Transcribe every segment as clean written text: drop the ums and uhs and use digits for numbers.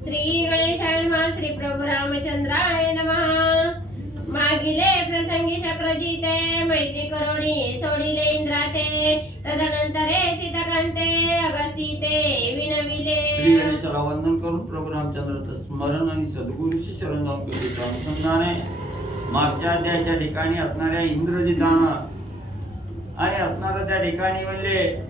श्री गणेशाय नमः। श्री प्रभु रामचंद्राय नमः। मागिले प्रसंगी शक्रजिते मैत्री करोणी सोडिले इंद्राते तदनंतरे सीताकांते अगस्तीते विनविले। श्री गणेशाला वंदन करून प्रभु रामचंद्राचं स्मरण आणि सद्गुरूशी शरण जाऊन केलेलं अनुसंधाने मागच्या अध्यायाच्या ठिकाणी असणाऱ्या इंद्रजितांना आणि असणाऱ्या त्या ठिकाणी म्हणजे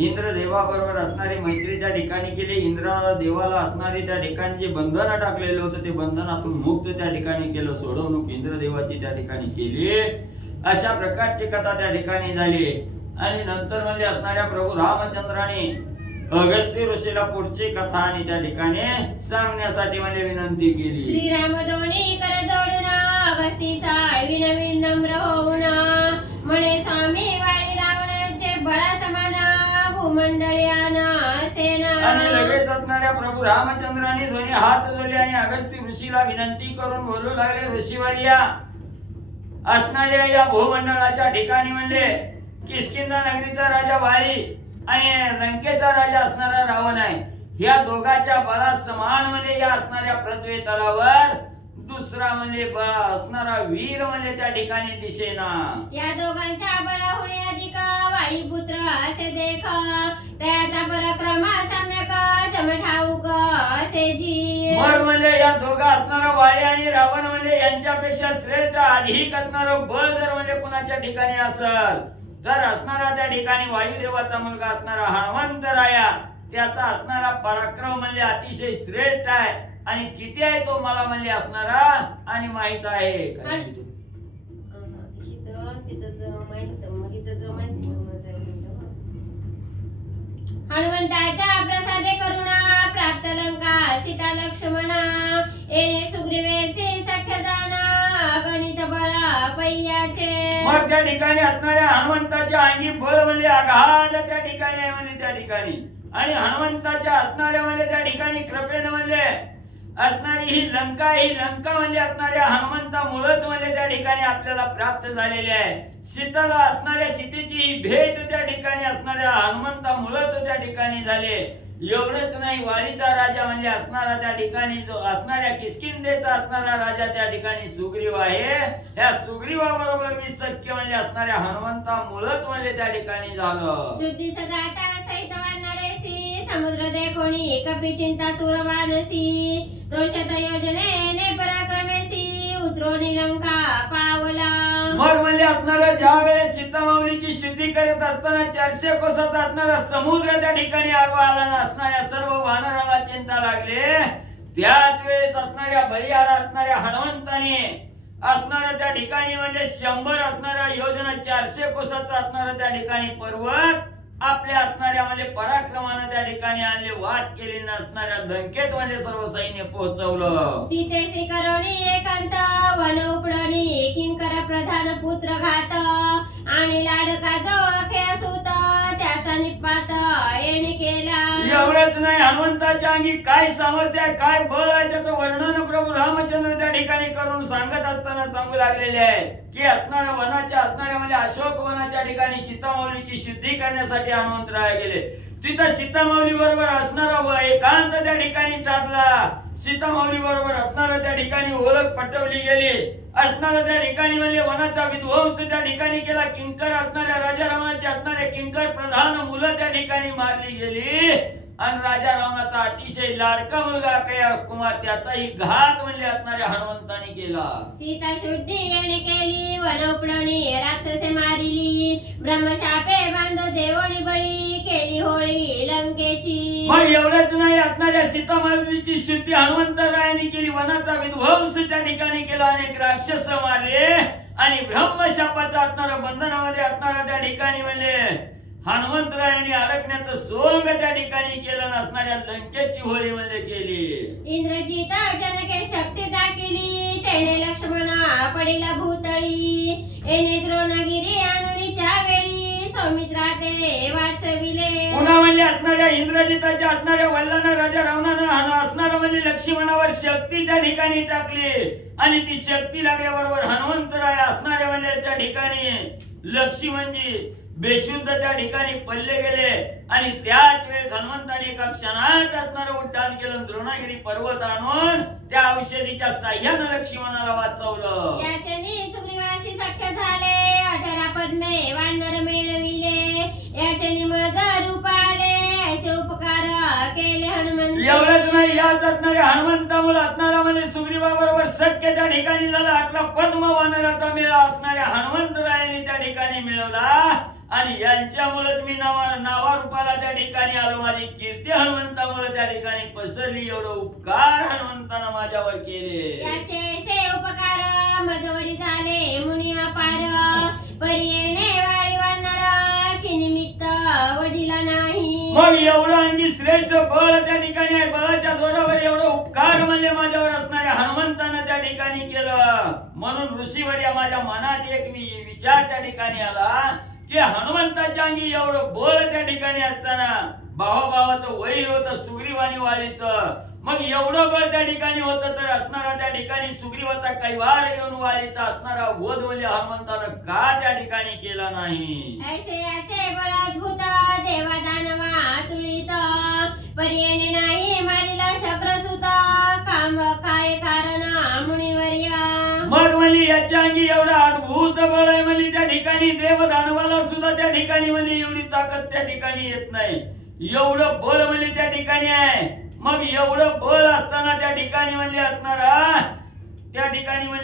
इंद्रदेवाबरोबर असणारी मैत्री त्या ठिकाणी केली। इंद्र देवाला असणारी त्या ठिकाणी जे बंधन टाकलेलं होतं ते बंधनातून मुक्त त्या ठिकाणी केलं, सोडवणूक इंद्रदेवाची त्या ठिकाणी केली। अशा प्रकारची कथा त्या ठिकाणी झाली। आणि नंतर म्हणजे असणाऱ्या प्रभू रामचंद्राने अगस्त्य ऋषीला पुढची कथा आणि त्या ठिकाणी सांगण्यासाठी म्हणजे विनंती केली। श्रीराम दोन्ही कर जोडून अगस्तीचा विनवीन नम्र होऊन म्हणे स्वामी वाळी रावणाचे बळा समान भूमंडळीयाना सेना। आणि लगेच असणाऱ्या प्रभू रामचंद्राने दोन्ही हात जोडले आणि अगस्त्य ऋषीला विनंती करून बोलू लागले, ऋषीवर्या असणाऱ्या या भूमंडळाच्या ठिकाणी म्हणजे किष्किंधा नगरीचा राजा वाळी आणि लंकेचा राजा असणारा रावण आहे। या दोघांच्या बळा समान म्हणजे या असणाऱ्या पृथ्वी तलावर दुसरा म्हणजे असणारा वीर म्हणजे त्या ठिकाणी दिसेना। या दोघांच्या बळाहुणे अधिक वायुपुत्र असे देख त्याचा पराक्रम सम्यक जमठाऊक असे जी। मग म्हणजे या दोघा असणारा वाळी आणि रावण म्हणजे यांच्यापेक्षा श्रेष्ठ अधिक असणारं बळ जर म्हणजे कुणाच्या ठिकाणी असेल तर असणारा त्या ठिकाणी वायुदेवाचा मुलगा असणारा हनुमंत राया त्याचा असणारा पराक्रम म्हणजे अतिशय श्रेष्ठ आहे। आणि किती आहे तो मला म्हणजे असणारा आणि माहित आहे। हनुमंताच्या प्रसादे करुणा प्राप्त लंका सीता लक्ष्मणा येणे सुग्रीवेचे सख्य जाना गणित बळा पैयाचे। मग त्या ठिकाणी असणाऱ्या हनुमंताच्या अंगी बळ म्हणजे अगाध त्या ठिकाणी आहे म्हणजे त्या ठिकाणी आणि हनुमंताच्या असणाऱ्या म्हणजे त्या ठिकाणी कृपेने म्हणजे असणारी ही लंका म्हणजे असणाऱ्या हनुमंतामुळेच म्हणजे त्या ठिकाणी आपल्याला प्राप्त झालेली आहे। सीताला असणाऱ्या सीतेची ही भेट त्या ठिकाणी असणाऱ्या हनुमंतामुळेच त्या ठिकाणी झाले। एवढंच नाही, वाळीचा राजा म्हणजे असणारा त्या ठिकाणी जो असणाऱ्या किष्किंधेचा असणारा राजा त्या ठिकाणी सुग्रीव आहे। त्या सुग्रीवाबरोबर मी सख्य म्हणजे असणाऱ्या हनुमंतामुळेच म्हणजे त्या ठिकाणी झालं। शुद्धी सदाता सहित वानरेसी समुद्र देखोनी कपी चिंता तुरवानसी दोषत योजनेने पराक्रमेसी उतरोनी लंका पावला। मग म्हणजे असणारा ज्या वेळेस सीतामाऊलीची शुद्धी करत असताना 400 कोसाचा असणारा समुद्र त्या ठिकाणी आडवा आला ना असणाऱ्या सर्व वानराला चिंता लागले। त्याच वेळेस असणाऱ्या बलियाडा असणाऱ्या हनुमंताने असणारा त्या ठिकाणी म्हणजे 100 असणाऱ्या योजना 400 कोसाचा असणारा त्या ठिकाणी पर्वत आपल्या असणाऱ्या म्हणजे पराक्रमाने त्या ठिकाणी आणले, वाट केली नसणाऱ्या लंकेत म्हणजे सर्व सैन्य पोहोचवलं। सीतेसी करोनी एकांत वन उपडणी किंकर प्रधान पुत्र घात आणि लाडका जो अखेर सुत त्याचा निपात येणे केला। एवढंच नाही, हनुमंताच्या अंगी काय सामर्थ्य आहे काय बळ आहे त्याचं वर्णन प्रभू रामचंद्र त्या ठिकाणी करून सांगत असताना सांगू लागलेले आहे की असणाऱ्या वनाच्या असणाऱ्या म्हणजे अशोक वनाच्या ठिकाणी सीतामाऊलीची शुद्धी करण्यासाठी हनुमंतराय गेले। तिथं सीतामाऊली बरोबर असणारा एकांत त्या ठिकाणी साधला। सीतामाऊली बरोबर असणारा त्या ठिकाणी ओळख पटवली गेली। असणारा त्या ठिकाणी म्हणजे वनाचा विध्वंस त्या ठिकाणी केला। किंकर असणाऱ्या राजा रावणाचे असणारे किंकर प्रधान मुलं त्या ठिकाणी मारली गेली आणि राजा रावणाचा अतिशय लाडका मुलगा कैलास कुमार त्याचाही घात म्हणजे असणाऱ्या हनुमंताने केला। सीता शुद्धी येणे केली वन उपडणी राक्षसे मारिली ब्रह्मशापे बांधो देवळी बळी केली होळी लंकेची। मग एवढंच नाही, असणाऱ्या सीतामाऊलीची शुद्धी हनुमंतरायाने केली, वनाचा विध्वंस त्या ठिकाणी केला, अनेक राक्षस मारले आणि ब्रह्मशापाचा असणारा बंधनामध्ये असणारा त्या ठिकाणी म्हणजे हनुमंतरायाने अडकण्याचं सोंग त्या ठिकाणी केलं नसणाऱ्या लंकेची होळी म्हणजे केली। इंद्रजित जनके शक्ती टाकिली तेने लक्ष्मणा पडिला भूतळी येणे द्रोणगिरी आणली त्यावेळी सौमित्रा ते वाचविले। पुन्हा म्हणजे असणाऱ्या इंद्रजिताच्या असणाऱ्या वल्लाना राजा रावणानं असणारा म्हणजे लक्ष्मणावर शक्ती त्या ठिकाणी टाकली आणि ती शक्ती लागल्याबरोबर हनुमंतराय असणाऱ्या म्हणजे त्या ठिकाणी लक्ष्मणजी बेशुद्ध त्या ठिकाणी पडले गेले आणि त्याच वेळेस हनुमंताने एका क्षणात असणारं उड्डाण केलं, द्रोणागिरी पर्वत आणून त्या औषधीच्या साह्यानं लक्ष्मणाला वाचवलं. याच्याने सुग्रीवासी सख्य झाले, 18 पद्मे वानर मिळविले, याच्याने माझा रूप आले, असे उपकार केले हनुमंत. एवढंच नाही, याच असणाऱ्या हनुमंतामुळे असणारा म्हणजे सुग्रीवाबरोबर सख्य त्या ठिकाणी झाला. 18 पद्म वानराचा मेळा असणाऱ्या हनुमंतरायाने त्या ठिकाणी मिळवला आणि यांच्यामुळेच मी नावारूपाला त्या ठिकाणी आलो. माझी कीर्ती हनुमंतामुळे त्या ठिकाणी पसरली. एवढं उपकार हनुमंतानं माझ्यावर केले. याचे से उपकार मजवरी झाले मुनी अपार, पर्येने वाळी वानर की निमित्त वदिला नाही. मग एवढं अंगी श्रेष्ठ बळ त्या ठिकाणी आहे. बळाच्या जोरावर एवढं उपकार म्हणजे माझ्यावर असणाऱ्या हनुमंतानं त्या ठिकाणी केलं. म्हणून ऋषीवर या माझ्या मनात एक विचार त्या ठिकाणी आला की हनुमंताच्या अंगी एवढं बळ त्या ठिकाणी असताना भावाभावाचं वैर होतं सुग्रीवानी वालीचं. मग एवढं बळ त्या ठिकाणी होतं तर असणारा त्या ठिकाणी सुग्रीवाचा कैवार घेऊन वालीचा असणारा वध म्हणजे हनुमंतानं का त्या ठिकाणी केला नाही. ऐसे याचे बळ अद्भुत देवा दानवा तुलित, पर्येने नाही मारिला शक्रसुत, काम काय कारण मुनिवर्या. मग म्हणली याच्या अंगी एवढा अद्भुत बळ आहे म्हणली त्या ठिकाणी देव दानवाला सुद्धा त्या ठिकाणी म्हणली एवढी ताकद त्या ठिकाणी येत नाही. एवढं बळ म्हणली त्या ठिकाणी आहे. मग एवढं बळ असताना त्या ठिकाणी म्हणले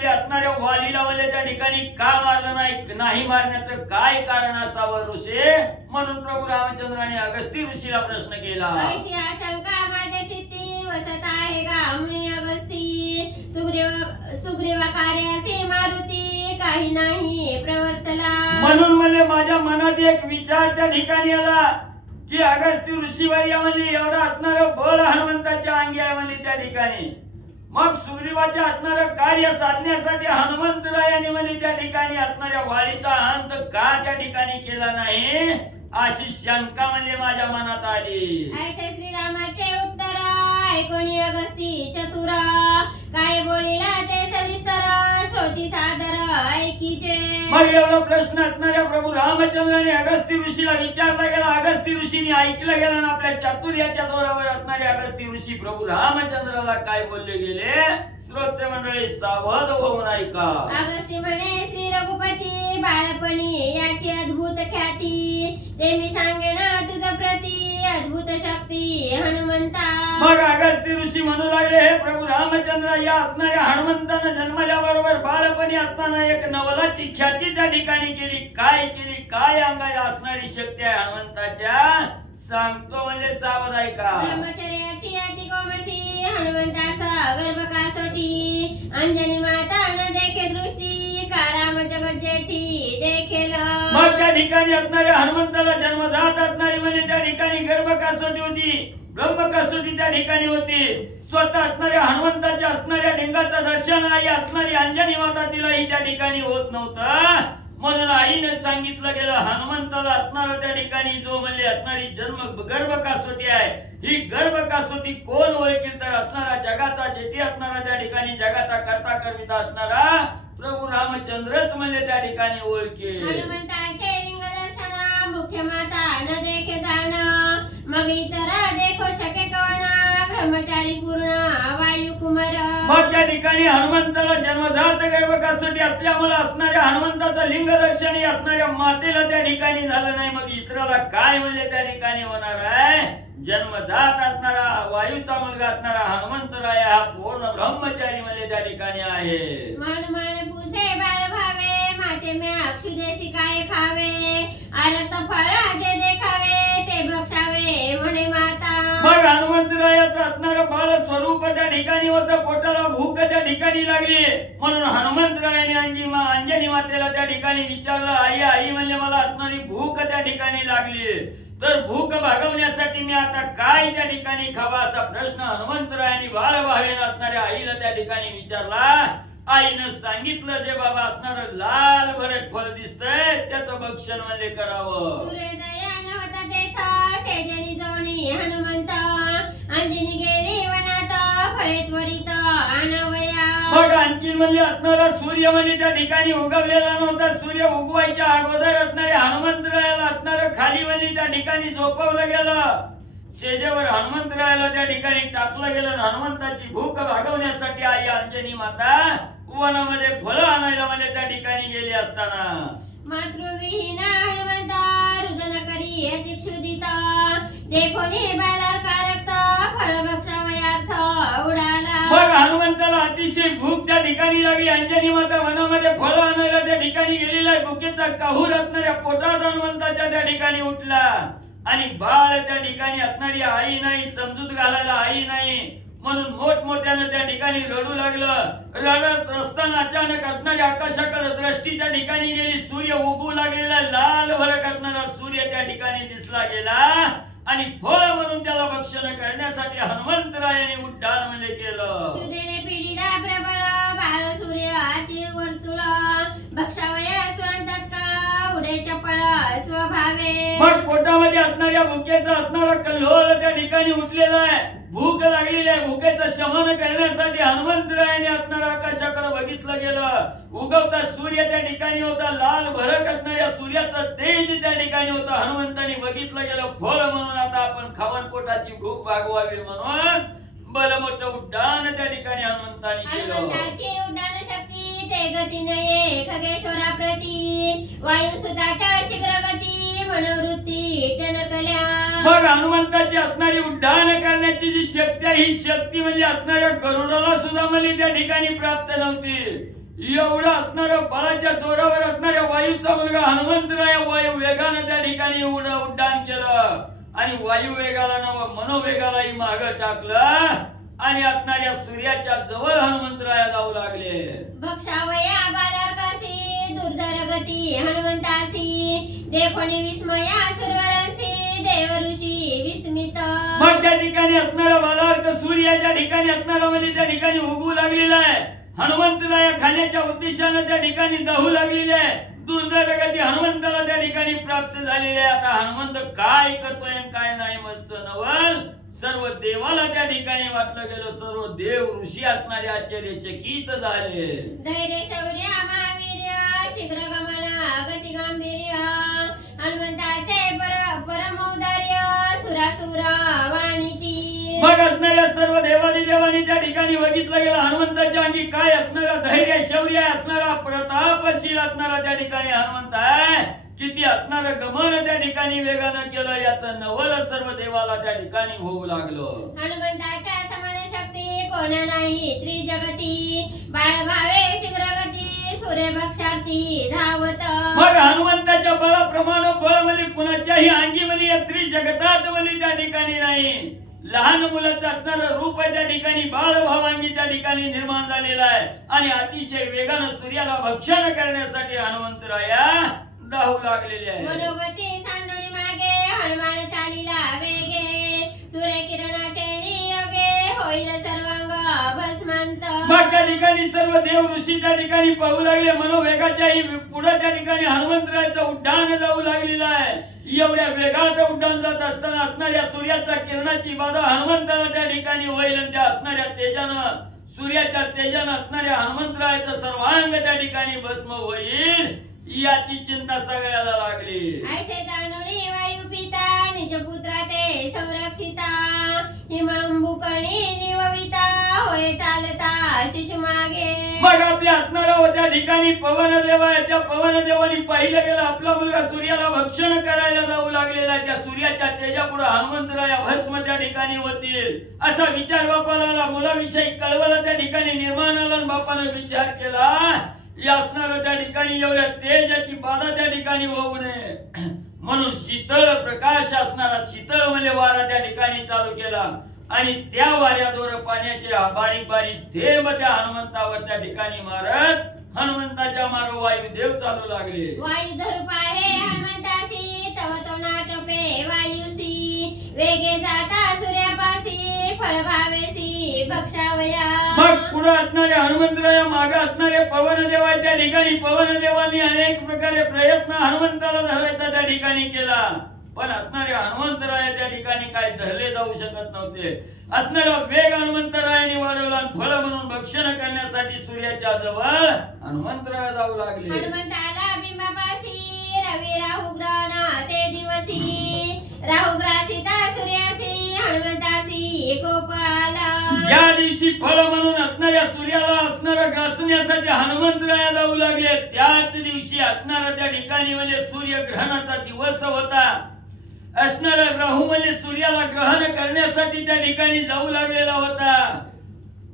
असणाऱ्या वालीला म्हणजे त्या ठिकाणी का मारलं नाही मारण्याचं काय कारण असावं ऋषे. म्हणून प्रभू रामचंद्राने अगस्ती ऋषीला प्रश्न केला. ऐशी आशंका माझ्या चित्ती वसत आहे गा मुनी अगस्ती, सुग्रीवा कार्यासे मारुती काही नाही प्रवर्तला. म्हणून म्हणले माझ्या मनात एक विचार त्या ठिकाणी आला की अगस्ती ऋषीवर्या म्हणले एवढं असणारं बळ हनुमंताच्या अंगी आहे म्हणले त्या ठिकाणी. मग सुग्रीवाच्या असणारं कार्य साधण्यासाठी हनुमंतरायाने म्हणले त्या ठिकाणी असणाऱ्या वालीचा अंत का त्या ठिकाणी केला नाही अशी शंका म्हणले माझ्या मनात आली. ऐसे श्रीरामाचे उत्तर ऐकोनी अगस्ती चतुर, काय बोलिला ते सविस्तर, श्रोती सादर ऐकीचे. मग एवढा प्रश्न असणाऱ्या प्रभू रामचंद्राने अगस्ती ऋषीला विचारला गेला. अगस्ती ऋषीने ऐकलं गेलं आणि आपल्या चातुर्याच्या जोरावर असणारे अगस्ती ऋषी प्रभू रामचंद्राला काय बोलले गेले श्रोते मंडळी सावध होऊन ऐका. अगस्ती म्हणे श्री रघुपती बाळपणी याची अद्भुत ख्याती, ते मी सांगेन तुझ प्रती अद्भुत शक्ती हनुमंता. मग अगस्ती ऋषी म्हणू लागले हे प्रभू रामचंद्र या असणाऱ्या हनुमंतानं जन्मल्याबरोबर बाळपणी असताना एक नवलाची ख्याती त्या ठिकाणी केली. काय अंगात असणारी शक्ती आहे हनुमंताच्या सांगतो म्हणजे सावध ऐका. ब्रह्मचर्याची अति कोमठी हनुमंतासा गर्भ कासोटी, अंजनी माता न देखे दृष्टी, काराम जगत जेठी देखेल. मग त्या ठिकाणी असणाऱ्या हनुमंताला जन्मजात असणारी म्हणजे त्या ठिकाणी गर्भ कासोटी होती, ब्रह्म कासोटी त्या ठिकाणी होती. स्वतः असणाऱ्या हनुमंताच्या असणाऱ्या लिंगाचं दर्शन आई असणारी अंजनी माता तिलाही त्या ठिकाणी होत नव्हतं. म्हणून आईने सांगितलं गेलं हनुमंताला असणारा त्या ठिकाणी जो म्हणले असणारी जन्म गर्भ कासोटी आहे, ही गर्भ कासोटी कोण ओळखेल तर असणारा जगाचा जेठी असणारा त्या ठिकाणी जगाचा करता करविता असणारा प्रभू रामचंद्रच म्हणले त्या ठिकाणी ओळखेल. हनुमंताचे लिंग दर्शन मुख्य माता न देखे जाण, मग इतर देखो शके कवन, ब्रह्मचारी पूर्ण वायू कुमार. मग त्या ठिकाणी हनुमंताला जन्मजात गर्भ कासोटी असल्यामुळे असणाऱ्या हनुमंताचं लिंग दर्शन असणाऱ्या मातेला त्या ठिकाणी झालं नाही. मग इतराला काय म्हणले त्या ठिकाणी होणार आहे. जन्मजात असणारा वायूचा मुलगा असणारा हनुमंतराय हा पूर्ण ब्रह्मचारी म्हणजे त्या ठिकाणी आहे. मन पुसे बाळ भावे, माते म्या अक्षुदेशी काय खावे, आरत फळ जे देखावे ते बक्षावे म्हणे माता. मग हनुमंतरायाचं असणारं बाळ स्वरूप त्या ठिकाणी होतं. पोटाला भूक त्या ठिकाणी लागली म्हणून हनुमंतरायाने अंजनी मातेला त्या ठिकाणी विचारलं आई म्हणले मला असणारी भूक त्या ठिकाणी लागली, तर भूक भागवण्यासाठी मी आता काय त्या ठिकाणी खावा असा प्रश्न हनुमंतरायाने बाळ भावेन असणाऱ्या आईला त्या ठिकाणी विचारला. आईनं सांगितलं जे बाबा असणार लाल भरत फळ दिसतंय त्याचं भक्षण म्हणजे करावं. सूर्योदयान होता तेथ तेजनी जोणी हनुमंत, अंजनी गेली वनात फळे त्वरित आणवया. मग आणखी म्हणजे असणारा सूर्य म्हणजे त्या ठिकाणी उगवलेला नव्हता. सूर्य उगवायच्या अगोदर असणारे हनुमंतरायाला असणारं खाली म्हणजे त्या ठिकाणी झोपवलं गेलं. शेजेवर हनुमंतरायाला त्या ठिकाणी टाकलं गेलं. हनुमंताची भूक भागवण्यासाठी आई अंजनी माता वनामध्ये फळं आणायला म्हणजे त्या ठिकाणी गेली असताना मातृविहीन हनुमंता रुदन करी अतिक्षुदिता देखोनी बालार कारक्त फळ भक्षावयार्थ उडाला. मग हनुमंताला अतिशय भूक त्या ठिकाणी लागली. अंजनी माता वनामध्ये फळं आणायला त्या ठिकाणी गेलेला आहे. भुकेचा काहूर असणाऱ्या पोटात हनुमंताच्या त्या ठिकाणी उठला आणि बाळ त्या ठिकाणी असणारी आई नाही, समजूत घालायला आई नाही म्हणून मोठमोठ्यानं त्या ठिकाणी रडू लागलं. रडत असताना अचानक असणारी आकाशाकडे दृष्टी त्या ठिकाणी गेली. सूर्य उगू लागलेला लाल भडक असणारा सूर्य त्या ठिकाणी दिसला गेला आणि फळ म्हणून त्याला भक्षण करण्यासाठी हनुमंतरायाने उड्डाण म्हणजे केलं. सुदेने पिढीला प्रबळ बाळ सूर्य अति वर्तुळ भक्षावया स्वंतत्काळ उडे चपळ स्वभावे. मग पोटामध्ये असणाऱ्या भुकेचा असणारा कल्लोळ त्या ठिकाणी उठलेला आहे. भूक लागलेली आहे. भुकेचं शमन करण्यासाठी हनुमंतरायाने असणारा आकाशाकडे बघितलं गेलं. उगवता सूर्य त्या ठिकाणी होता. लाल भडक असणाऱ्या सूर्याचं तेज त्या ठिकाणी होतं. हनुमंताने बघितलं गेलं फळ म्हणून आता आपण खावन पोटाची भूक भागवावी म्हणून बलमोठं उड्डाण त्या ठिकाणी हनुमंताने केलं. हनुमंताची उड्डाण शक्ती ते गतीने ये खगेश्वरा प्रती वायुसुताच्या शीघ्र गती मनोवृत्ती टणकल्या. मग हनुमंताची असणारी उड्डाण करण्याची जी शक्ती आहे ही शक्ती म्हणजे असणाऱ्या गरुडाला सुद्धा म्हणजे त्या ठिकाणी प्राप्त नव्हती. एवढं असणारं बळाच्या जोरावर असणाऱ्या वायूचा मुलगा हनुमंतराय वायू वेगानं त्या ठिकाणी उड्डाण केलं आणि वायू वेगाला नव मनोवेगालाही माग टाकलं आणि असणाऱ्या सूर्याच्या जवळ हनुमंतराया जाऊ लागले. भक्षावया बालार्कासी दुर्धर गती हनुमंतासी देखोनी विस्मया सुरवरांसी देव ऋषी विस्मित. मग त्या ठिकाणी असणारा बालार्क सूर्याच्या ठिकाणी असणारा म्हणजे त्या ठिकाणी उगवू लागलेला आहे. हनुमंतराया खाण्याच्या उद्देशाने त्या ठिकाणी धावू लागलेले आहे. दुर्धर गती हनुमंताला त्या ठिकाणी प्राप्त झालेले आहे. आता हनुमंत काय करतोय आणि काय नाही मस्त नवल सर्व देवाला त्या ठिकाणी वाटलं गेलं. सर्व देव ऋषी असणारे आश्चर्यचकित झाले. धैर्य शौर्य महावीर्य शीघ्र गमन गती गांभीर्य हनुमंताचे परमौदार्य सुरासुर वाणिती. मग असणाऱ्या सर्व देवादी देवानी त्या ठिकाणी बघितलं गेलं हनुमंताच्या अंगी काय असणारा धैर्य शौर्य असणारा प्रतापशील असणारा त्या ठिकाणी हनुमंत आहे. किती असणारं गमन त्या ठिकाणी वेगानं केलं याचं नवल सर्व देवाला त्या ठिकाणी होऊ लागलं. हनुमंताच्या समान शक्ती कोणा नाही त्रिजगती बाळ भावे शीघ्रगती सूर्यभक्षार्थी धावत. मग हनुमंताच्या बळाप्रमाणे बळ म्हणजे कुणाच्याही अंगी म्हणजे या त्रिजगतात म्हणजे त्या ठिकाणी नाही. लहान मुलाचं असणारं रूप आहे त्या ठिकाणी बाळ भावांगी त्या ठिकाणी निर्माण झालेला आहे आणि अतिशय वेगानं सूर्याला भक्षण करण्यासाठी हनुमंतराया धावू लागलेले आहे. मनोगती सांडोणी मागे हनुमान चालीला वेगे सूर्यकिरणाचे नियोगे होईल सर्वांग भस्मांत. मग त्या ठिकाणी सर्व देव ऋषी त्या ठिकाणी पाहू लागले. मनोवेगाच्याही पुढे त्या ठिकाणी हनुमंतरायाचं उड्डाण जाऊ लागलेलं आहे. एवढ्या वेगात उड्डाण जात असताना असणाऱ्या सूर्याच्या किरणाची बाधा हनुमंताला त्या ठिकाणी होईल आणि त्या असणाऱ्या तेजानं सूर्याच्या तेजानं असणाऱ्या हनुमंतरायाचं सर्वांग त्या ठिकाणी भस्म होईल याची चिंता सगळ्याला लागली. ऐसे जाणून वायू पिता निज पुत्रा ते संरक्षिता हिमांबुकणी निवविता होय चालता शिशु मागे. मग आपल्या असणारा व त्या ठिकाणी पवन देव आहे. त्या पवन देवानी पाहिलं गेलं आपला मुलगा सूर्याला भक्षण करायला जाऊ लागलेला आहे. त्या सूर्याच्या तेजापुढे हनुमंतराया भस्म त्या ठिकाणी होतील असा विचार बापाला मुलाविषयी कळवला त्या ठिकाणी निर्माण आला. बापाने विचार केला या असणारं त्या ठिकाणी एवढ्या तेजाची बाधा त्या ठिकाणी होऊ नये म्हणून शीतळ प्रकाश असणारा शीतळ म्हणजे वारा त्या ठिकाणी चालू केला आणि त्या वाऱ्याद्वारे पाण्याचे बारीक बारीक थेंब त्या हनुमंतावर त्या ठिकाणी मारत हनुमंताच्या मागे वायुदेव चालू लागले. वायू धरूप आहे हनुमंतासी तव तो नाटपे वायुसी वेगे जाता सूर्यापासी फळ भावेसी भक्षावया. मग पुढे असणारे हनुमंतराया मागे असणारे पवनदेव आहे. त्या ठिकाणी पवनदेवांनी अनेक प्रकारे प्रयत्न हनुमंताला धरायचा त्या ठिकाणी केला पण असणारे हनुमंतराया त्या ठिकाणी काय धरले जाऊ शकत नव्हते. असणारा वेग हनुमंतरायाने वाढवला आणि फळ म्हणून भक्षण करण्यासाठी सूर्याच्या जवळ हनुमंतराय जाऊ लागले. हनुमंताला बिंबापासी रवी राहू ग्रहण ते दिवसी राहू ग्रासिता सूर्यासी हनुमंतासी गोपाला. ज्या दिवशी फळ म्हणून असणाऱ्या सूर्याला असणारा ग्रासण्यासाठी हनुमंतराया जाऊ लागले त्याच दिवशी असणारा त्या ठिकाणी म्हणजे सूर्यग्रहणाचा दिवस होता. असणारा राहू म्हणजे सूर्याला ग्रहण करण्यासाठी त्या ठिकाणी जाऊ लागलेला होता.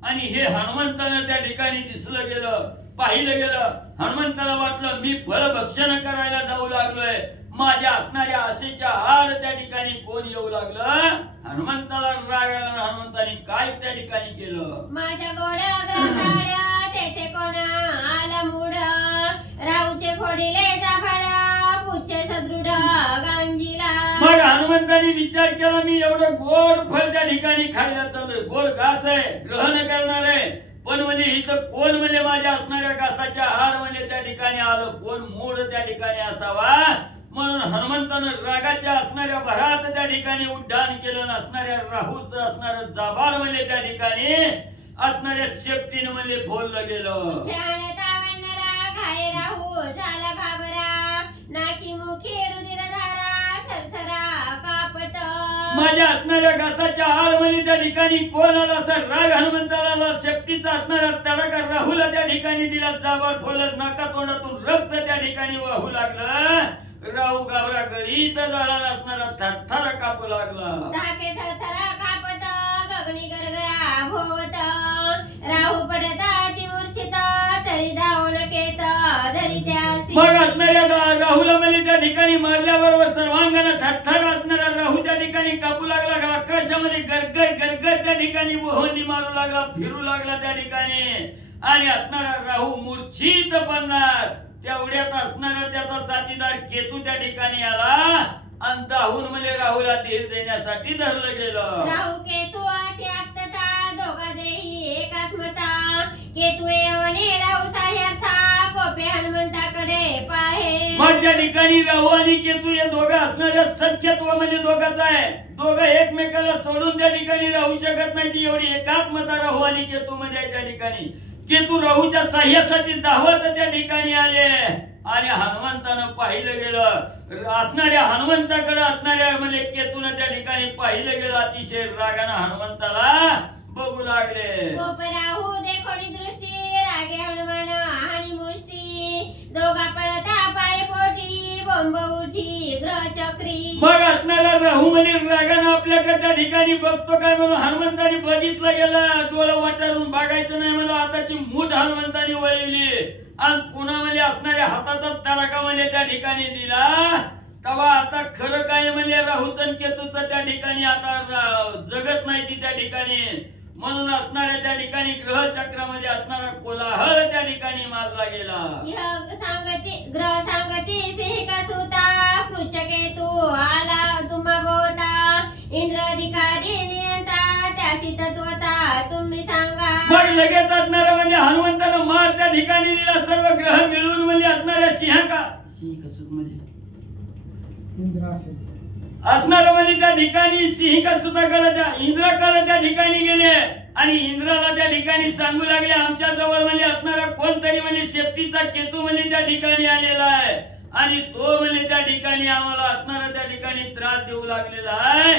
आणि हे हनुमंताला त्या ठिकाणी दिसलं गेलं, पाहिलं गेलं. हनुमंताला वाटलं मी फळ भक्षण करायला जाऊ लागलोय, माझ्या असणाऱ्या आशेच्या आड त्या ठिकाणी कोण येऊ लागलं. हनुमंताला राग आला. हनुमंताने काय त्या ठिकाणी केलं. माझ्या गोड्या ग्रसाड्या तेथे कोण आला मूड राहूचे फोडिले जाभाडा पुच्छे सदृढ गांजीला. मग हनुमंताने विचार केला मी एवढं गोड फळ त्या ठिकाणी खायला चाललोय, गोड घास आहे, ग्रहण करणार आहे, पण म्हणजे इथं कोण म्हणजे माझ्या असणाऱ्या घासाच्या आड म्हणजे त्या ठिकाणी आलं, कोण मूड त्या ठिकाणी असावा. म्हणून हनुमंतानं रागाच्या असणाऱ्या भरात त्या ठिकाणी उड्डाण केलं. असणाऱ्या राहूचं असणारं जाबाड म्हणजे त्या ठिकाणी असणाऱ्या शेपटीनं म्हणजे फोडलं गेलं. घाय राहू झाला घाबरा नाकी मुखी रुधिरधारा थरथरा कापत. माझ्या असणाऱ्या घासाच्या आड म्हणजे त्या ठिकाणी कोण आला असा राग हनुमंताला शेपटीचा असणारा तडाखा राहूला त्या ठिकाणी दिला. जाबाड फोडलं, नाका तोंडातून रक्त त्या ठिकाणी वाहू लागलं. राहू घाबरा गळीत झाला, असणारा थरथरा कापू लागला. धाके थरथरा कापत गगनी गरगरा भोवत राहू पडता ती मूर्छित तरी धावून केत धरी त्यासी. मग असणाऱ्या राहूला म्हणजे त्या ठिकाणी मारल्याबरोबर सर्वांगाने थरथर असणारा राहू त्या ठिकाणी कापू लागला. आकाशामध्ये गरगर गरगर त्या ठिकाणी बोहंडी मारू लागला, फिरू लागला त्या ठिकाणी. आणि असणारा राहू मूर्छित पडणार. तेवढ्यात असणारा त्याचा साथीदार केतू त्या ठिकाणी आला आणि धावून म्हणजे राहूला धीर देण्यासाठी धरलं गेलं. राहू केतू अति आप्तता दोघा देही एकात्मता केतू येवणे राहू साह्यार्था गोपे हनुमंताकडे पाहे. मग त्या ठिकाणी राहू आणि केतू या दोघं असणाऱ्या सख्यत्व म्हणजे दोघाच आहे. दोघं एकमेकाला सोडून त्या ठिकाणी राहू शकत नाही. ती एवढी एकात्मता राहू आणि केतू मध्ये त्या ठिकाणी. केतू राहूच्या साह्यासाठी धावत त्या ठिकाणी आले आणि हनुमंतानं पाहिलं गेलं. असणाऱ्या हनुमंताकडे असणाऱ्या म्हणजे केतून त्या ठिकाणी पाहिलं गेलं. अतिशय रागानं हनुमंताला बघू लागले. गोप राहू देखोनी दृष्टी रागे हनुमान हानी मुष्टी दोघा पळता पाय पोटी बोंब उठी ग्रह चक्री. मग असणारा राहू म्हणजे रागानं आपल्याकडे त्या ठिकाणी बघतो काय म्हणून हनुमंताने बघितलं गेलं. डोळं वाटारून बघायचं नाही मला. आताची मूठ हनुमंताने वळवली आणि पुन्हा म्हणजे असणाऱ्या हाताचा तडाखा म्हणजे त्या ठिकाणी दिला. तेव्हा आता खरं काय म्हणजे राहूचं केतूचं त्या ठिकाणी आता जगत नाही ती त्या ठिकाणी. म्हणून असणाऱ्या त्या ठिकाणी ग्रह चक्रामध्ये असणारा कोलाहल त्या ठिकाणी माजला गेला. ग्रह सांगती सिंहिका सुता पृच्छकेतू आला तुम्हा बोता इंद्र अधिकारी नियंता त्यासी तत्वता तुम्ही सांगा. मग लगेच असणारा म्हणजे हनुमंतानं मार त्या ठिकाणी दिला. सर्व ग्रह मिळून म्हणजे असणाऱ्या सिंहकासूत म्हणजे असणारं म्हणजे त्या ठिकाणी सिंहिका सुताकडे इंद्राकडे त्या ठिकाणी गेले आणि इंद्राला त्या ठिकाणी सांगू लागले आमच्या जवळ म्हणजे असणारा कोणतरी म्हणजे शेपटीचा केतू म्हणजे त्या ठिकाणी आलेला आहे आणि तो म्हणजे त्या ठिकाणी आम्हाला असणारा त्या ठिकाणी त्रास देऊ लागलेला आहे.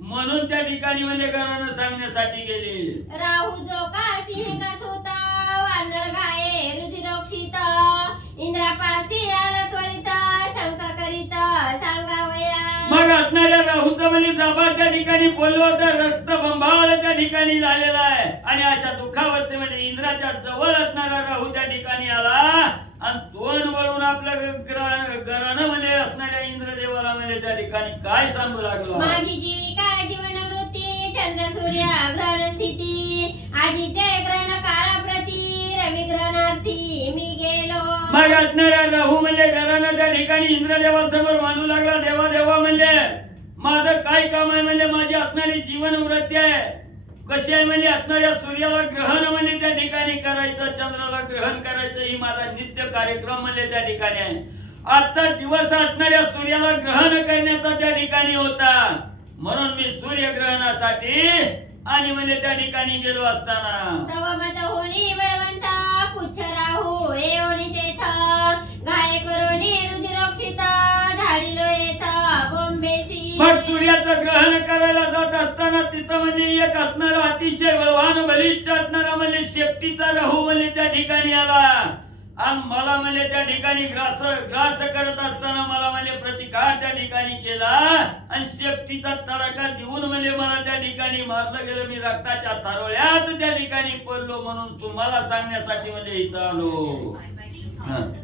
म्हणून त्या ठिकाणी म्हणजे घरानं सांगण्यासाठी गेले. राहू जो का सिंहिका सुता वानर घाये रुधिरोक्षित इंद्रापासी आला त्वरित शंका करीत सांगावया. मग असणाऱ्या राहूचा म्हणजे जाबाड त्या ठिकाणी बोललो होता. रक्तबंबाळ त्या ठिकाणी झालेला आहे आणि अशा दुःखावस्थेमध्ये इंद्राच्या जवळ असणारा राहू त्या ठिकाणी आला आणि तोंड वळून आपल्या घरानं म्हणजे असणाऱ्या इंद्रदेवाला म्हणजे त्या ठिकाणी काय सांगू लागला. माझी जीविका जीवन वृत्ती चंद्र सूर्य ग्रहण स्थिती आजीचे ग्रहण काळा प्रती रवी ग्रहणार्थी मी गेलो. मग असणाऱ्या राहू म्हणजे घरानं त्या ठिकाणी इंद्रदेवासमोर मांडू लागला. देवा देवा म्हणजे माझं काय काम आहे म्हणजे माझी असणारी जीवन वृत्ती आहे. कशी आहे म्हणजे असणाऱ्या सूर्याला ग्रहण म्हणजे त्या ठिकाणी करायचं, चंद्राला ग्रहण करायचं ही माझा नित्य कार्यक्रम म्हणजे त्या ठिकाणी आहे. आजचा दिवस असणाऱ्या सूर्याला ग्रहण करण्याचा त्या ठिकाणी होता. म्हणून मी सूर्यग्रहणासाठी आणि म्हणजे त्या ठिकाणी गेलो असताना तेव्हा माझा कोणी बळवंत पुच्छ राहू एवढी तेथ घाय करोनी रुधिरोक्षित धाडिलो येथ बोंबेसी. मग सूर्याचं ग्रहण करायला जात असताना तिथं म्हणजे एक असणारा अतिशय बलवान बलिष्ठ असणारा म्हणजे शेपटीचा राहू म्हणजे त्या ठिकाणी आला आणि मला म्हणजे त्या ठिकाणी ग्रास करत असताना मला म्हणजे प्रतिकार त्या ठिकाणी केला आणि शेपटीचा तडाखा देऊन म्हणजे मला त्या ठिकाणी मारलं गेलं. मी रक्ताच्या तारोळ्यात त्या ठिकाणी पडलो म्हणून तुम्हाला सांगण्यासाठी म्हणजे इथं आलो.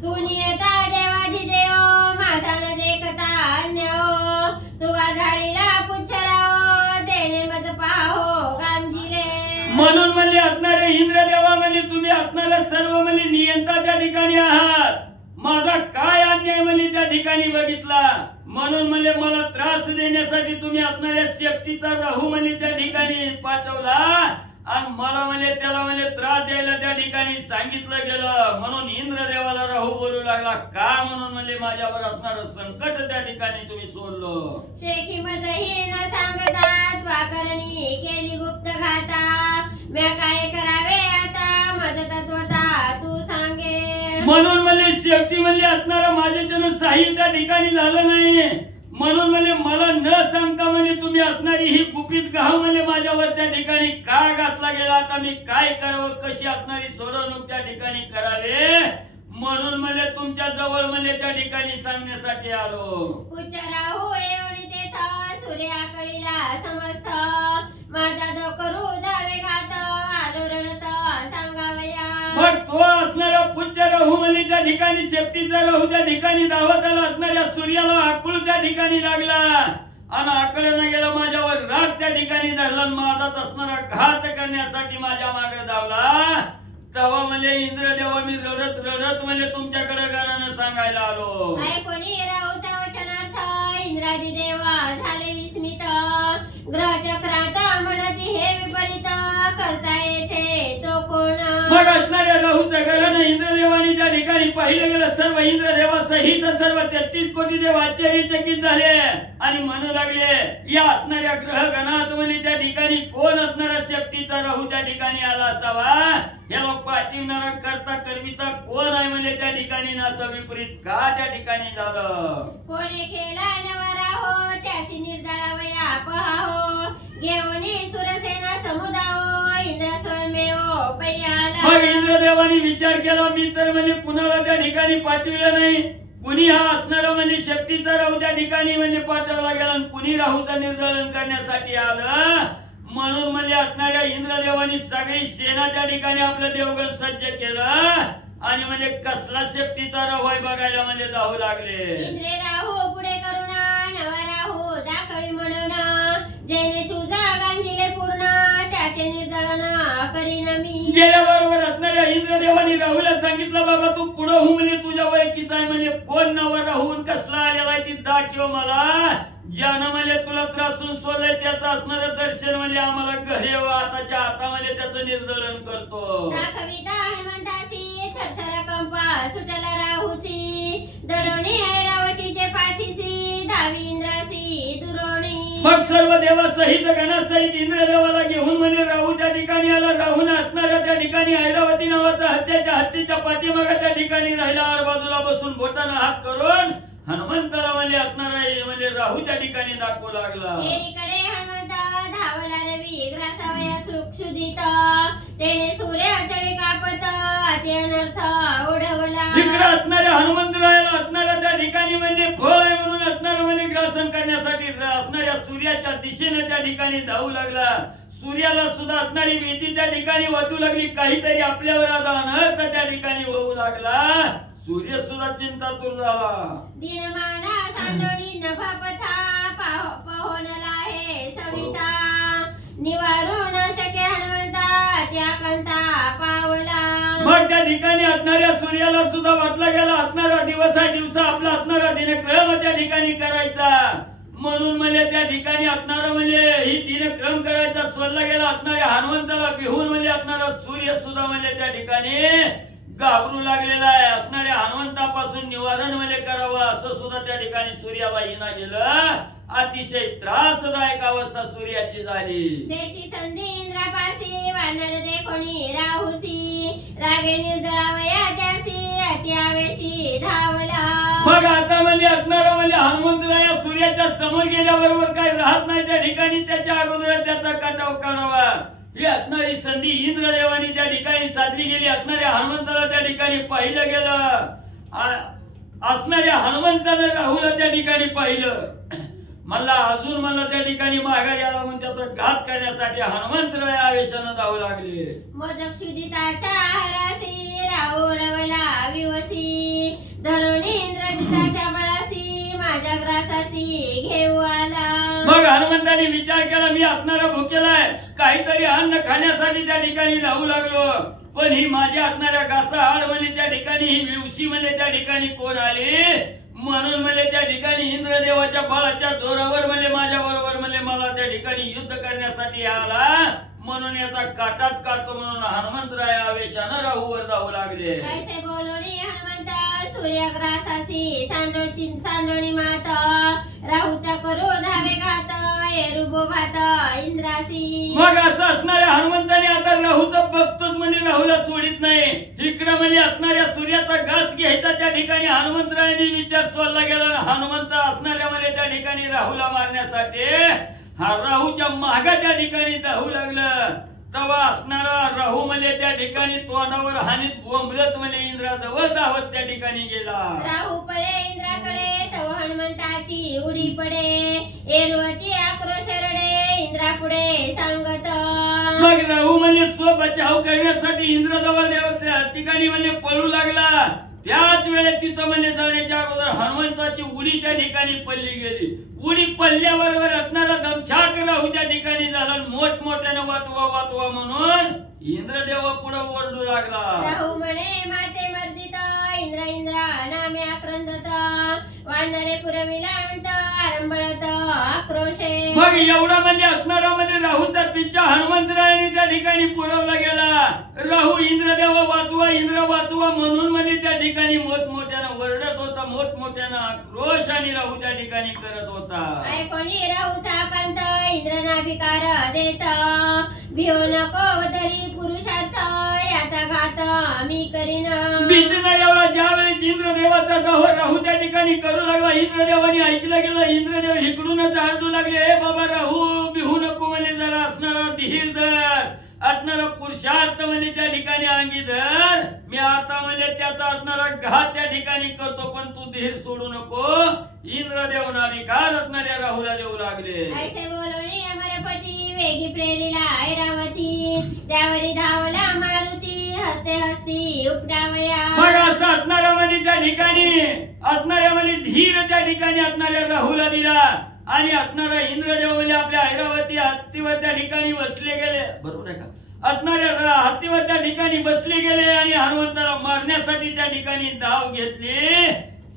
तू नियता देवाधिदेव माझा न देखता अन्य हो. तुवा झाडीला पुच्छराव देणे मज पाहो गांजीले. म्हणून म्हणजे असणारे इंद्रदेवा म्हणजे तुम्ही असणारे सर्व म्हणजे नियंता त्या ठिकाणी आहात. माझा काय अन्याय म्हणजे त्या ठिकाणी बघितला म्हणून म्हणजे मला त्रास देण्यासाठी तुम्ही असणाऱ्या शेपटीचा राहू म्हणजे त्या ठिकाणी पाठवला आणि मला म्हणजे त्याला म्हणजे त्रास द्यायला त्या ठिकाणी सांगितलं गेलं म्हणून इंद्रदेवाला राहू बोलू लागला. का म्हणून म्हणजे माझ्यावर असणारं संकट त्या ठिकाणी तुम्ही सोडलं. शेखी मज हे न सांगतात वाकरणी केली गुप्त घाता. म्या काय करावे आता मज तत्वता तू सांगे. म्हणून म्हणजे शेवटी म्हणजे असणारं माझ्याच्यानं साही त्या ठिकाणी झालं नाही म्हणून म्हणजे मला न सांगता म्हणजे तुम्ही असणारी ही गुपित गाव म्हणजे माझ्यावर त्या ठिकाणी का घातला गेला. आता मी काय करावं कशी असणारी सोडवणूक त्या ठिकाणी करावे म्हणून म्हणजे तुमच्या जवळ म्हणजे त्या ठिकाणी सांगण्यासाठी आलो. उच्च राहू एवढी तेथ सूर्याकडीला समस्त माझा दो करू धावे घात आलो रणत सांगावया. मग तो असणारा पुच्छ राहू म्हणजे त्या ठिकाणी शेपटीचा राहू त्या ठिकाणी धावत आला असणाऱ्या सूर्याला आकुळ त्या ठिकाणी लागला आणि आकड्यानं गेला माझ्यावर राग त्या ठिकाणी धरला माझाच असणारा घात करण्यासाठी माझ्या मागे धावला. तेव्हा म्हणजे इंद्रदेवा मी रडत रडत म्हणजे तुमच्याकडे गाणं सांगायला आलो. कोणी राहूचा वचनार्थ इंद्रादी देवा झाले विस्मित. ग्रह चक्रात म्हणती हे विपरीत करता येते तो कोण. मग असणाऱ्या राहूचं ग्रहण इंद्रदेवानी त्या ठिकाणी पाहिलं गेलं. सर्व इंद्रदेवा सहित सर्व 33 कोटी देव आश्चर्यचकित झाले आणि म्हणू लागले या असणाऱ्या ग्रह गणात म्हणजे त्या ठिकाणी कोण असणारा शेपटीचा राहू त्या ठिकाणी आला असावा. याला पाठविणारा करता करविता कोण आहे म्हणजे त्या ठिकाणी असं विपरीत का त्या ठिकाणी झालं. कोणी केला नवरा हो त्याची निर्दळावया पहाहो. घेऊनी सुरसेना समुदाव इंद्र स्वयंमेव पयाला. मग इंद्रदेवानी विचार केला मी तर म्हणजे कुणाला त्या ठिकाणी पाठविलं नाही. कुणी हा असणारा म्हणजे शेपटीचा राहू त्या ठिकाणी म्हणजे पाठवला गेला आणि कुणी राहूचं निर्दलन करण्यासाठी आलं म्हणून म्हणजे असणाऱ्या इंद्रदेवानी सगळी सेना त्या ठिकाणी आपलं देवगण सज्ज केलं आणि म्हणजे कसला शेपटीचा राहू आहे बघायला म्हणजे धावू लागले. इंद्रे राहू पुढे करुणा नवा राहू दाखवी म्हणून जेणे तुझा गांजीले पूर्ण त्याचे निर्दलन करीन मी. गेल्याबरोबर असणाऱ्या इंद्रदेवानी राहूला सांगितलं बाबा तू पुढे हो म्हणजे तुझ्या ओळखीचा आहे म्हणजे कोण नवर राहून कसला आलेला आहे ती दाखव मला. ज्यानं म्हणजे तुला त्रासून सोडलंय त्याचं असणारं दर्शन म्हणजे आम्हाला घरी आताच्या हातामध्ये त्याचं निर्दलन करतो. दाखविता हनुमंतासी थरथर कंपा सुटला राहूसी दडवणी ऐरावतीचे पाठीसी धावी इंद्रासी दुरोणी. मग सर्व देवा सहित गणासहित इंद्रदेवाला घेऊन म्हणजे राहू त्या ठिकाणी आला. राहून असणाऱ्या त्या ठिकाणी ऐरावती नावाचा हत्तीच्या पाठीमागे त्या ठिकाणी राहिला. आडबाजूला बसून बोटानं हात करून हनुमंताला म्हणजे असणारा म्हणजे राहू त्या ठिकाणी दाखवू लागला. एकीकडे हनुमंता धावला रवी ग्रासावया सुक्षुदित तेने सूर्य चढे कापत अति अनर्थ ओढवला. इकडे असणाऱ्या हनुमंतरायाला असणाऱ्या त्या ठिकाणी म्हणजे फळ आहे म्हणून असणारं म्हणजे ग्रासन करण्यासाठी असणाऱ्या सूर्याच्या दिशेने त्या ठिकाणी धावू लागला. सूर्याला सुद्धा असणारी भीती त्या ठिकाणी वाटू लागली. काहीतरी आपल्यावर आज अनर्थ त्या ठिकाणी होऊ लागला. सूर्य सुद्धा चिंतातूर झाला. दिनमाना सांडोळी नभापथा पहोनला हे सविता निवारू न शके हनुमंता त्या कंता पावला. मग त्या ठिकाणी असणाऱ्या सूर्याला सुद्धा वाटला गेला असणारा दिवस आहे दिवसा आपला असणारा दिनक्रम त्या ठिकाणी करायचा म्हणून म्हणजे त्या ठिकाणी असणारा म्हणजे ही दिनक्रम करायचा सोडला गेला. असणाऱ्या हनुमंताला भिवून म्हणजे असणारा सूर्य सुद्धा म्हणजे त्या ठिकाणी घाबरू लागलेला आहे. असणाऱ्या हनुमंतापासून निवारण म्हणजे करावं असं सुद्धा त्या ठिकाणी सूर्याला येणा गेलं. अतिशय त्रासदायक अवस्था सूर्याची झाली. त्याची संधी इंद्रापासी वानर दे कोणी राहुसी लागे निर्दळावया त्यासी अत्यावेशी धावला. मग आता म्हणजे असणारा म्हणजे हनुमंतराय या सूर्याच्या समोर गेल्याबरोबर काही राहत नाही त्या ठिकाणी. त्याच्या अगोदर त्याचा कटाव करावा ही असणारी संधी इंद्रदेवानी त्या ठिकाणी साधली गेली. असणाऱ्या हनुमंताला त्या ठिकाणी पाहिलं गेलं. असणाऱ्या हनुमंताने राहुला त्या ठिकाणी पाहिलं. मला त्या ठिकाणी माघारी आला म्हणून त्याचा घात करण्यासाठी हनुमंतराय आवेशानं जाऊ लागले. मोदक क्षुदिताच्या आहारासी राहू उडवला विवसी धरून इंद्रजिताच्या बळासी माझ्या ग्रासाची घेऊ आला. मग हनुमंताने विचार केला मी असणारा भुकेलाय काहीतरी अन्न खाण्यासाठी त्या ठिकाणी जाऊ लागलो. पण ही माझ्या असणाऱ्या घासा आड म्हणजे त्या ठिकाणी ही विवशी म्हणजे त्या ठिकाणी कोण आली म्हणून म्हणजे त्या ठिकाणी इंद्रदेवाच्या बळाच्या जोरावर म्हणजे माझ्या बरोबर म्हणजे मला त्या ठिकाणी युद्ध करण्यासाठी आला म्हणून याचा काटाच काढतो म्हणून हनुमंतराय आवेशानं राहूवर जाऊ लागले. कैसे बोलोनी हनुमंत सूर्यग्रासासी सांडोणी मात राहूचा करू धावे घात एरुबो भात इंद्रासी. मग असं असणाऱ्या हनुमंताने आता राहूचं बघतोच म्हणजे राहूला सोडित नाही. इकडे म्हणजे असणाऱ्या सूर्याचा घास घ्यायचा त्या ठिकाणी हनुमंतरायांनी विचार सोडला गेला. हनुमंत असणाऱ्या म्हणजे त्या ठिकाणी राहूला मारण्यासाठी हा राहूच्या मागा त्या ठिकाणी धावू लागलं. तेव्हा असणारा राहू म्हणजे त्या ठिकाणी तोंडावर हानीत बोंबलत म्हणजे इंद्राजवळ धावत त्या ठिकाणी गेला. राहू पळे इंद्राकडे तव हनुमंताची उडी पडे एरुवती आक्रोश रडे इंद्रा पुढे सांगत. मग राहू म्हणजे स्व बचाव करण्यासाठी इंद्राजवळ त्या ठिकाणी म्हणजे पळू लागला. त्याच वेळेत तिथं म्हणजे जाण्याच्या अगोदर हनुमंताची उडी त्या ठिकाणी पडली गेली. उडी पडल्याबरोबर असणारा दमछाक राहू त्या ठिकाणी झाला. मोठमोठ्यानं वाचवा वाचवा म्हणून इंद्रदेव पुढे ओरडू लागला. राहू म्हणे माते मर्दित इंद्र इंद्र नामे आक्रंदत वाढणारे पुरविला अंत आरंभळत आक्रोशे. मग एवढा म्हणजे असणारा म्हणजे राहूचा पिच्छा हनुमंतरायांनी त्या ठिकाणी पुरवला गेला. राहू इंद्रदेव वाचवा म्हणून म्हणजे त्या ठिकाणी मोठमोठ्यानं वरडत होता. मोठमोठ्यानं आक्रोश आणि राहू त्या ठिकाणी करत होता. ऐकोणी राहूचा कांत इंद्रना भिकार देत भियो नको धरी पुरुषार्थ याचा घात मी करीन. भीतीनं एवढा ज्या वेळेस इंद्रदेवाचा दाहो राहू त्या ठिकाणी करू लागला. इंद्रदेवाने ऐकलं गेलं. इंद्रदेव इकडूनच आरडू लागले ए बाबा राहू भिहू नको म्हणजे जरा असणारा धीर धर असणारा पुरुषार्थ म्हणजे त्या ठिकाणी अंगी धर. मी आता म्हणजे त्याचा असणारा घात त्या ठिकाणी करतो पण तू धीर सोडू नको. इंद्रदेव नाविकार असणाऱ्या राहूला देऊ लागले. ऐसे बोलवणे अमरपती वेगी प्रेरिला ऐरावती त्यावरी धावला मारुती हसते हसती उपटावया. मग असं असणारा म्हणजे त्या ठिकाणी असणाऱ्या म्हणजे धीर त्या ठिकाणी असणाऱ्या राहूला दिला. आणि असणारा इंद्रदेव म्हणजे आपल्या ऐरावती हत्तीवर त्या ठिकाणी बसले गेले. बरोबर आहे का? असणाऱ्या हत्तीवर त्या ठिकाणी बसले गेले आणि हनुमंताला मारण्यासाठी त्या ठिकाणी धाव घेतली.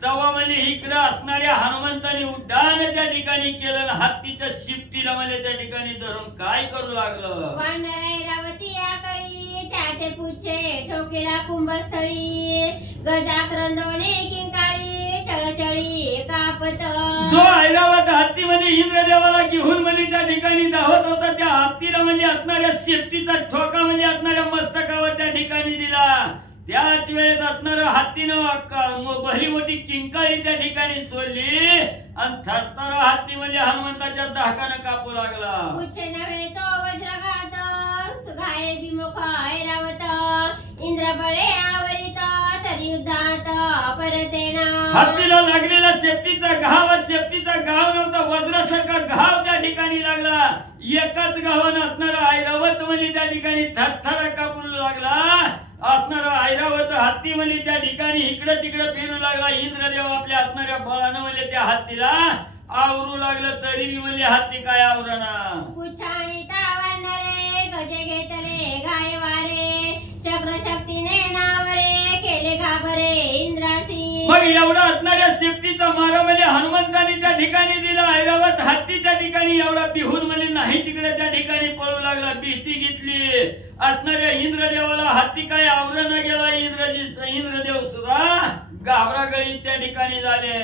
तेव्हा म्हणजे इकडं असणाऱ्या हनुमंताने उड्डाण त्या ठिकाणी केलं. हत्तीच्या शिफ्टीला म्हणजे त्या ठिकाणी धरून काय करू लागलं. वानर ऐरावती आकळी त्याचे पुच्छे ठोकेला कुंभस्थळी गजाक्रंदोने किंकाळी चळचळी कापत. जो ऐरावत हत्ती म्हणजे इंद्रदेवाला घेऊन म्हणजे त्या ठिकाणी धावत होता त्या हत्तीला म्हणजे असणाऱ्या शेपटीचा ठोका म्हणजे असणाऱ्या मस्तकावर त्या ठिकाणी दिला. त्याच वेळेस असणाऱ्या हत्तीनं भली मोठी किंकाळी त्या ठिकाणी सोडली आणि थरथरा हत्ती म्हणजे हनुमंताच्या धाकानं कापू लागला. पुच्छे नव्हे तो वज्रघात घाये विमुख ऐरावत इंद्र बळे आवरित तरी युद्धात परतेना. हत्तीला लागलेला शेपटीचा घाव नव्हता वज्रासारखा घाव त्या ठिकाणी लागला. एकाच घावानं असणारा ऐरावत म्हणजे त्या ठिकाणी थरथरा कापू लागला. असणारा ऐरावत हत्ती म्हणजे त्या ठिकाणी इकडे तिकडे फिरू लागला. इंद्रदेव आपल्या असणाऱ्या बळानं म्हणजे त्या हत्तीला आवरू लागलं तरी म्हणजे हत्ती काय आवरणा. पुच्छाणी तावणारे गजे घेतले घाय वारे चक्र शक्तीने नावरे केले घाबरे इंद्रासी. मग एवढा असणाऱ्या शेपटीचा मारा म्हणजे हनुमंताने त्या ठिकाणी दिला. ऐरावत हत्ती त्या ठिकाणी एवढा बिहून म्हणजे नाही तिकडे त्या ठिकाणी पळू लागला. भीती घेतली असणाऱ्या इंद्रदेवाला. हत्ती काय आवरण गेला. इंद्रदेव सुद्धा घाबरागळी त्या ठिकाणी झाले.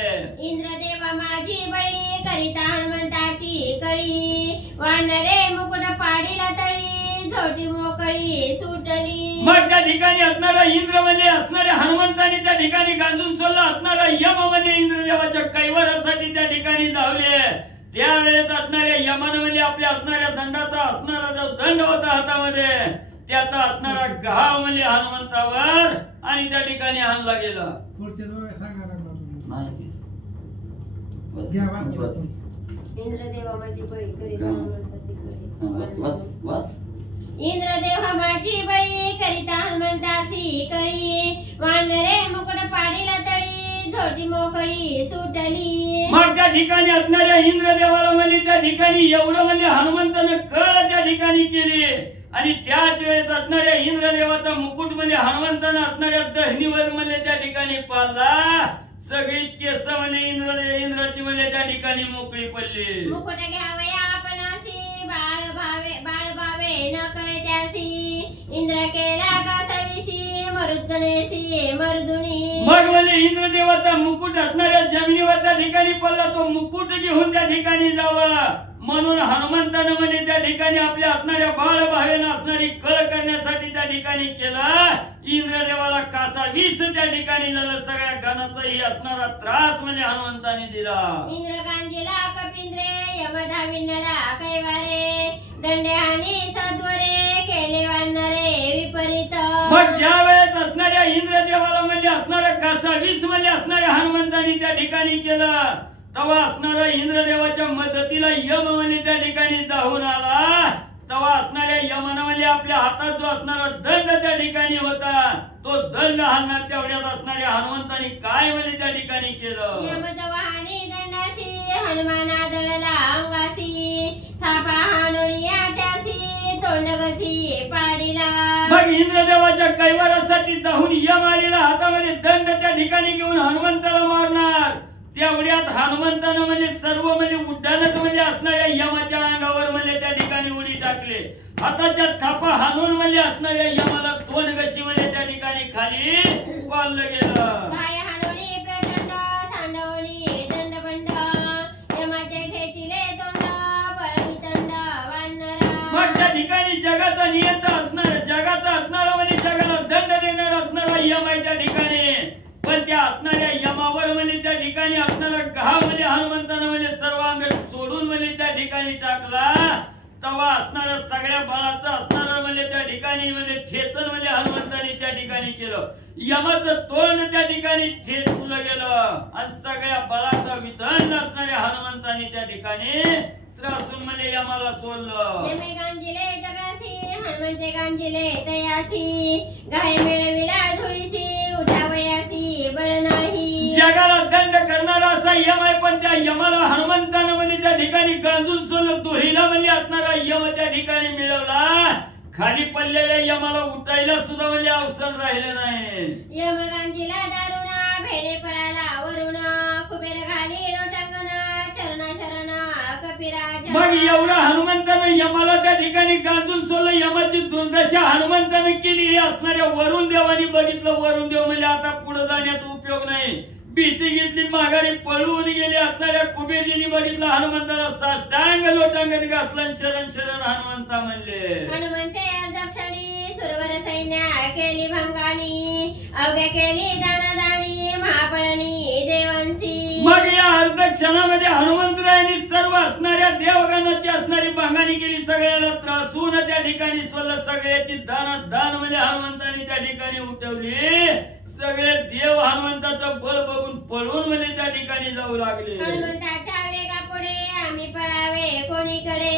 इंद्रदेवा माझी बळी करिता हनुमंताची कळी वानरे मुकुट पाडीला तळी झोटी मोकळी सुटली. मग त्या ठिकाणी असणारा इंद्र म्हणजे असणाऱ्या हनुमंतांनी त्या ठिकाणी गांजून सोडला. असणारा यम म्हणजे इंद्रदेवाच्या कैवारासाठी त्या ठिकाणी धावले. त्यावेळेस असणाऱ्या यमानं म्हणजे आपल्या असणाऱ्या दंडाचा असणारा जो दंड होता हातामध्ये त्याचा असणारा घाव म्हणजे हनुमंतावर आणि त्या ठिकाणी आणला गेला. इंद्रदेवा माझी बळी करीत वाच. इंद्रदेव माझी बळी करिता हनुमंतासी कळी वानरे मुकुट पाडीला तळी झोटी मोकळी सुटली. मग त्या ठिकाणी असणाऱ्या इंद्रदेवाला म्हणजे त्या ठिकाणी एवढं म्हणजे हनुमंतानं कळ त्या ठिकाणी केली आणि त्याच वेळेस असणाऱ्या इंद्रदेवाचा मुकुट म्हणजे हनुमंतानं असणाऱ्या दहनीवर म्हणजे त्या ठिकाणी पाळला. सगळी केस म्हणजे इंद्राची म्हणजे त्या ठिकाणी मोकळी पडली. मुकुट घ्यावया आपणासी बाळ भावे न कळे त्यासी इंद्र केला कासाविशी मरुदगणेसी मर्दुनी. मग म्हणजे इंद्रदेवाचा मुकुट असणाऱ्या जमिनीवर त्या ठिकाणी पडला. तो मुकुट घेऊन त्या ठिकाणी जावा म्हणून हनुमंतानं म्हणजे त्या ठिकाणी आपल्या असणाऱ्या बाळ भावेनं असणारी कळ करण्यासाठी त्या ठिकाणी केला. इंद्रदेवाला कासावीस त्या ठिकाणी झालं. सगळ्या गणाचाही असणारा त्रास म्हणजे हनुमंताने दिला. इंद्र गांजीला कपिंद्रे यमधाविन्नला कैवारे दंडेहानी सद्वरे केले वानरे विपरीत. मग ज्या वेळेस असणाऱ्या इंद्रदेवाला म्हणजे असणाऱ्या कासावीस म्हणजे असणाऱ्या हनुमंताने त्या ठिकाणी केलं तेव्हा असणारा इंद्रदेवाच्या मदतीला यम म्हणजे त्या ठिकाणी धावून आला. तेव्हा असणाऱ्या यमानं म्हणजे आपल्या हातात जो असणारा दंड त्या ठिकाणी होता तो दंड हाणणार. तेवढ्यात असणाऱ्या हनुमंताने काय म्हणजे त्या ठिकाणी केलं. यमजवाहानी दंडासी हनुमाना दळला अंगासी थापा हाणुनिया त्यासी तोंडगसी पाडीला. मग इंद्रदेवाच्या कैवारासाठी धावून यम आलेला हातामध्ये दंड त्या ठिकाणी घेऊन हनुमंताला मारणार. तेवढ्यात हनुमंतानं म्हणजे सर्व म्हणजे उड्डाणच म्हणजे असणाऱ्या यमाच्या अंगावर म्हणजे त्या ठिकाणी उडी टाकले. हाताच्या थापा हाणून म्हणजे असणाऱ्या यमाला तोंडगशी म्हणजे त्या ठिकाणी खाली पाडलं गेलं. काय हाणुनी प्रचंड सांडवणी दंडबंड यमाचे ठेचिले तोंड बळवितंड वानरा. मग त्या ठिकाणी जगाचा नियंता असणार जगाचा असणारा म्हणजे जगाला दंड देणार असणारा यम आहे त्या ठिकाणी. पण त्या असणाऱ्या यमावर म्हणजे त्या ठिकाणी असणारा घाव म्हणजे हनुमंतानं म्हणजे सर्वांग सोडून म्हणजे त्या ठिकाणी टाकला. तेव्हा असणारा सगळ्या बळाचं असणारा म्हणजे त्या ठिकाणी म्हणजे ठेचन म्हणजे हनुमंताने त्या ठिकाणी केलं. यमाचं तोंड त्या ठिकाणी ठेचलं गेलं आणि सगळ्या बळाचा विदंड असणाऱ्या हनुमंताने त्या ठिकाणी त्रासून म्हणजे यमाला सोडलं. यमे गांजिले जगासी हनुमंते गांजिले तयासी गाय मिळविला धुळीसी उठावयासी बळ नाही. जगाला दंड करणारा असा यम आहे पण त्या यमाला हनुमंतानं म्हणजे त्या ठिकाणी गांजून सोडलं. धुळीला म्हणजे असणारा यम त्या ठिकाणी मिळवला. खाली पडलेल्या यमाला उठायला सुद्धा म्हणजे अवसर राहिले नाही. यम गांजिला दारुणा भेडे पळाला वरुण कुबेर घाली लोटांगण चरणा शरण कपिराज. मग एवढा हनुमंतानं यमाला त्या ठिकाणी गांजून सोडलं. यमाची दुर्दशा हनुमंतानं केली हे असणाऱ्या वरुण देवानी बघितलं. वरुण देव म्हणजे आता पुढे जाण्यात उपयोग नाही. भीती घेतली माघारी पळून गेले. असणाऱ्या कुबेरजींनी बघितलं हनुमंताला साष्टांग लोटांगण घातलं. शरण शरण हनुमंता म्हणले. हनुमंते दक्षिणी सुरवर सैन्य केली भंगाणी अवघ्या केली दानदाणी महापळणी देवांसी. मग या अर्ध क्षणामध्ये हनुमंतरायांनी सर्व असणाऱ्या देवगणाची असणारी भांगाणी केली. सगळ्याला त्रासून त्या ठिकाणी सोडलं. सगळ्याची दान म्हणजे हनुमंतांनी त्या ठिकाणी उठवली. सगळे देव हनुमंताचं बळ बघून पळून म्हणजे त्या ठिकाणी जाऊ लागले. हनुमंताच्या वेगापुढे आम्ही पळावे कोणीकडे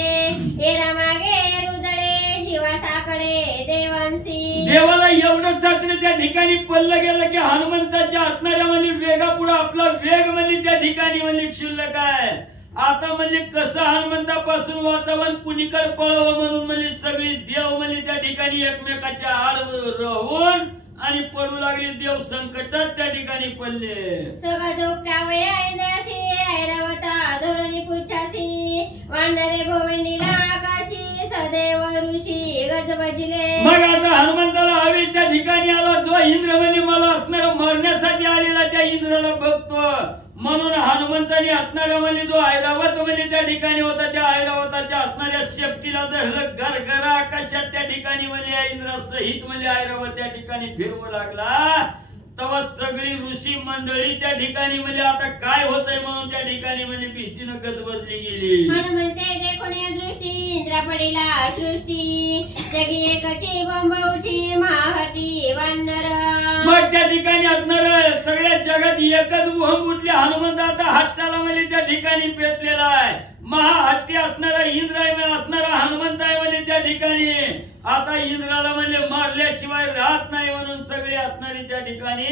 एरा मागे रुदळे जीवासाकडे देवांसी. देवाला एवढं साकडे त्या ठिकाणी पडलं गेलं की हनुमंताच्या असणाऱ्या म्हणजे वेगापुढे आपला वेग म्हणजे त्या ठिकाणी म्हणजे शिल्लक आहे. आता म्हणजे कसं हनुमंतापासून वाचावं कुणीकडे पळावं म्हणून म्हणजे सगळी देव म्हणजे त्या ठिकाणी एकमेकाच्या आड राहून आणि पडू लागले. देव संकटात त्या ठिकाणी पडले. सगळं झोपटावया इंद्रासी ऐरावता धोरणी पुच्छासी वानरे भोवंडीला आकाशी सदैव ऋषी गजबजले. मग आता हनुमंताला हवी त्या ठिकाणी आला. जो इंद्र म्हणजे मला असणारा मारण्यासाठी आलेला त्या इंद्राला बघतो. म्हणून हनुमंतांनी असणाऱ्या म्हणजे जो ऐरावत म्हणजे त्या ठिकाणी होता, त्या ऐरावताच्या असणाऱ्या शेपटीला धरलं, गरगरा आकाशात त्या ठिकाणी म्हणजे इंद्रासहित म्हणजे ऐरावत त्या ठिकाणी फिरवू लागला. तेव्हा सगळी ऋषी मंडळी त्या ठिकाणी म्हणजे आता काय होतंय म्हणून त्या ठिकाणी म्हणजे भीतीनं गजबजली गेली. हनुमंते देखून या दृष्टी इंद्रा पडिला सृष्टी, जगी एकची बंब उठी महाहटी वानर. मग त्या ठिकाणी असणार सगळ्या जगात एकच भूम उठली. हनुमंत आता हट्टाला म्हणजे त्या ठिकाणी पेटलेला आहे. महाहट्टी असणारा इंद्र आहे, असणारा हनुमंत आहे म्हणजे त्या ठिकाणी आता इंद्राला म्हणजे मारल्याशिवाय राहत नाही म्हणून सगळी असणारी त्या ठिकाणी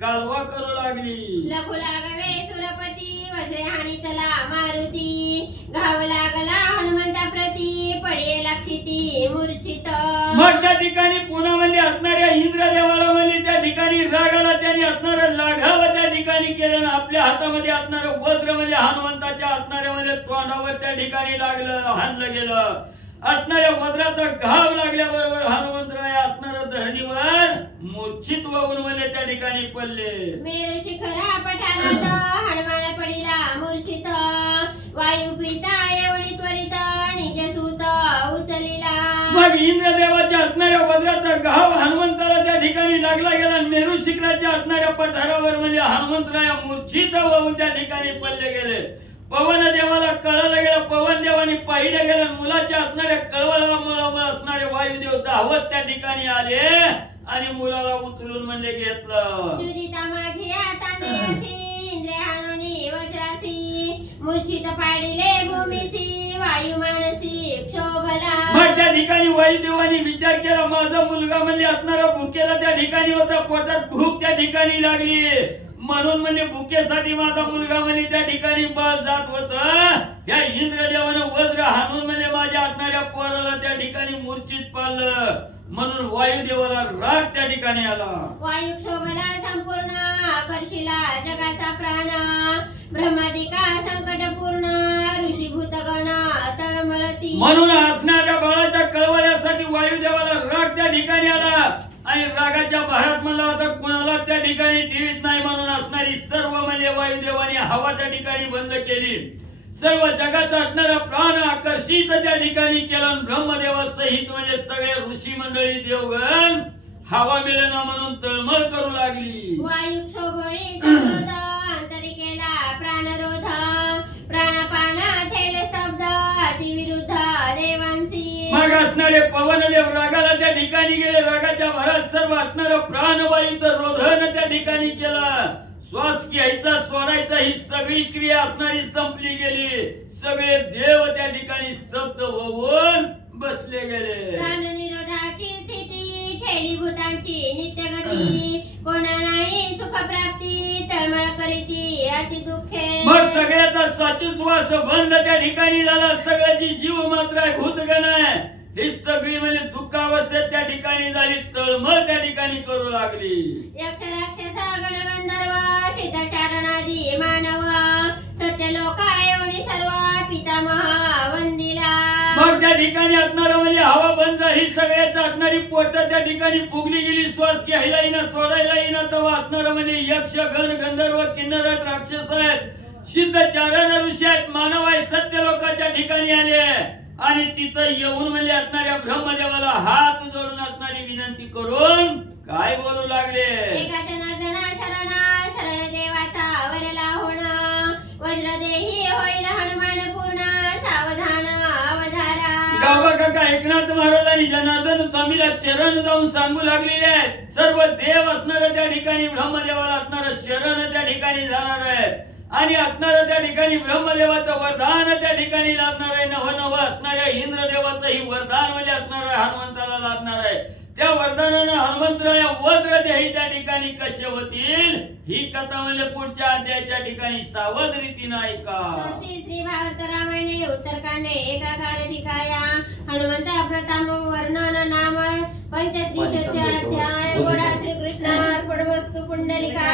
कालवा करू लागली. लघु लागवे सुरपती वज्रे हाणीतला मारुती, घाव लागला हनुमंता प्रती पडे लक्षिती मूर्छित. मग त्या ठिकाणी पुन्हा म्हणजे असणाऱ्या इंद्रदेवाला म्हणजे त्या ठिकाणी रागाला त्याने असणारं लाघावं त्या ठिकाणी केलं. आपल्या हातामध्ये असणारं वज्र म्हणजे हनुमंताच्या असणाऱ्या म्हणजे तोंडावर त्या ठिकाणी लागलं, हाणलं गेलं. असणाऱ्या वज्राचा घाव लागल्याबरोबर हनुमंतराय असणाऱ्या धरणीवर मूर्छित होऊन म्हणजे त्या ठिकाणी पडले. मेरू शिखरा पठारात हनुमान पडिला मूर्छित, वायू पिता एवढी त्वरित निज सूत उचलिला. मग इंद्रदेवाच्या असणाऱ्या वज्राचा घाव हनुमंताला त्या ठिकाणी लागला गेला. मेरू शिखराच्या असणाऱ्या पठारावर म्हणजे हनुमंतराय मूर्छित होऊन त्या ठिकाणी पडले गेले. पवन देवाला कळलं गेलं, पवन देवाने पाहिलं गेलं. मुलाच्या असणाऱ्या कळवळामुळे असणारे वायुदेव धावत त्या ठिकाणी आले आणि मुलाला उचलून म्हणजे घेतलं. सुजिता माझी आता नेसी इंद्रे हाणोनी वज्रासी, मूर्छित पाडिले भूमीसी वायू मानसी क्षोभला. मग त्या ठिकाणी वायुदेवाने विचार केला, माझा मुलगा म्हणजे असणारा भुकेला त्या ठिकाणी होता, पोटात भूक त्या ठिकाणी लागली म्हणून म्हणजे भुकेसाठी माझा मुलगा म्हणजे त्या ठिकाणी बळ जात होता. या इंद्रदेवाने वज्र हाणून म्हणजे माझ्या असणाऱ्या पोराला त्या ठिकाणी मूर्छित पाडलं म्हणून वायुदेवाला राग त्या ठिकाणी आला. वायू क्षोभला संपूर्ण आकर्षिला जगाचा प्राण, ब्रह्मादिका संकटपूर्ण ऋषीभूत गण तळमळती. म्हणून असणाऱ्या बाळाच्या कळवळ्यासाठी वायुदेवाला राग त्या ठिकाणी आला आणि रागाच्या भरात मला आता कुणाला त्या ठिकाणी ठेवीत नाही म्हणून असणारी सर्व म्हणजे वायुदेवाने हवा त्या ठिकाणी बंद केली. सर्व जगाचा असणारा प्राण आकर्षित त्या ठिकाणी केला. ब्रह्मदेवासहित म्हणजे सगळे ऋषी मंडळी देवगण हवा मिळेना म्हणून तळमळ करू लागली. वायू क्षोभळी संरोध अंतरिकेला प्राणरोध, प्राणपाना थेल स्तब्ध अतिविरुद्ध देवांसी. मग असणारे पवनदेव रागाला त्या ठिकाणी गेले. रागाच्या भरात सर्व असणारं प्राणवायूचं रोधन त्या ठिकाणी केलं. श्वास घ्यायचा सोडायचा ही सगळी क्रिया असणारी संपली गेली. सगळे देव त्या ठिकाणी स्तब्ध होऊन बसले गेले. प्राणनिरोधाची स्थिती ठेली भूतांची नित्यगती, कोणा नाही सुख प्राप्ती तळमळ करीती अति दुःखे. मग सगळ्याचा श्वासोच्छ्वास बंद त्या ठिकाणी झाला. सगळ्याची जीव मात्र आहे, भूतगण आहे, ही सगळी म्हणजे दुःखावस्थेत त्या ठिकाणी झाली, तळमळ त्या ठिकाणी करू लागली. यक्ष राक्षस गणगंधर्व सिद्धचारणादी मानव, सत्यलोका एवढी सर्व पितामह वंदिला. मग त्या ठिकाणी असणार म्हणजे हवा बंद झाली. सगळ्याच असणारी पोट त्या ठिकाणी फुगली गेली. श्वास घ्यायला येईना, सोडायला येईना. तेव्हा असणार म्हणजे यक्ष गण गंधर्व किन्नर आहेत, राक्षस आहेत, सिद्धचारण ऋषी आहेत, मानव आहेत, सत्यलोकाच्या ठिकाणी आले आणि तिथं येऊन म्हणजे असणाऱ्या ब्रह्मदेवाला हात जोडून असणारी विनंती करून काय बोलू लागले. एका जनार्दना शरण शरण देवाचा वरला होण, वज्रदेही होईल हनुमान पूर्ण सावधान अवधारा. गावा काका एकनाथ महाराजांनी जनार्दन स्वामीला शरण जाऊन सांगू लागलेले आहेत. सर्व देव असणाऱ्या त्या ठिकाणी ब्रह्मदेवाला असणारं शरण त्या ठिकाणी जाणार आहे आणि असणारं त्या ठिकाणी ब्रह्मदेवाचं वरदान त्या ठिकाणी लादणार आहे. नव असणाऱ्या इंद्रदेवाचंही वरदान म्हणजे असणार आहे, हनुमंताला लादणार आहे. त्या वरदानानं हनुमंतराया वज्रदेही त्या ठिकाणी कसे होतील ही कथा म्हणजे पुढच्या अध्यायाच्या ठिकाणी सावध रीतीनं ऐका. श्री भागवत रामायणे उत्तरकांडे एकाकार ठिकाया हनुमंता प्रथम वर्णन नाम 35 अध्याय. गोडा श्री कृष्ण अर्पण वस्तु पुंडलिका.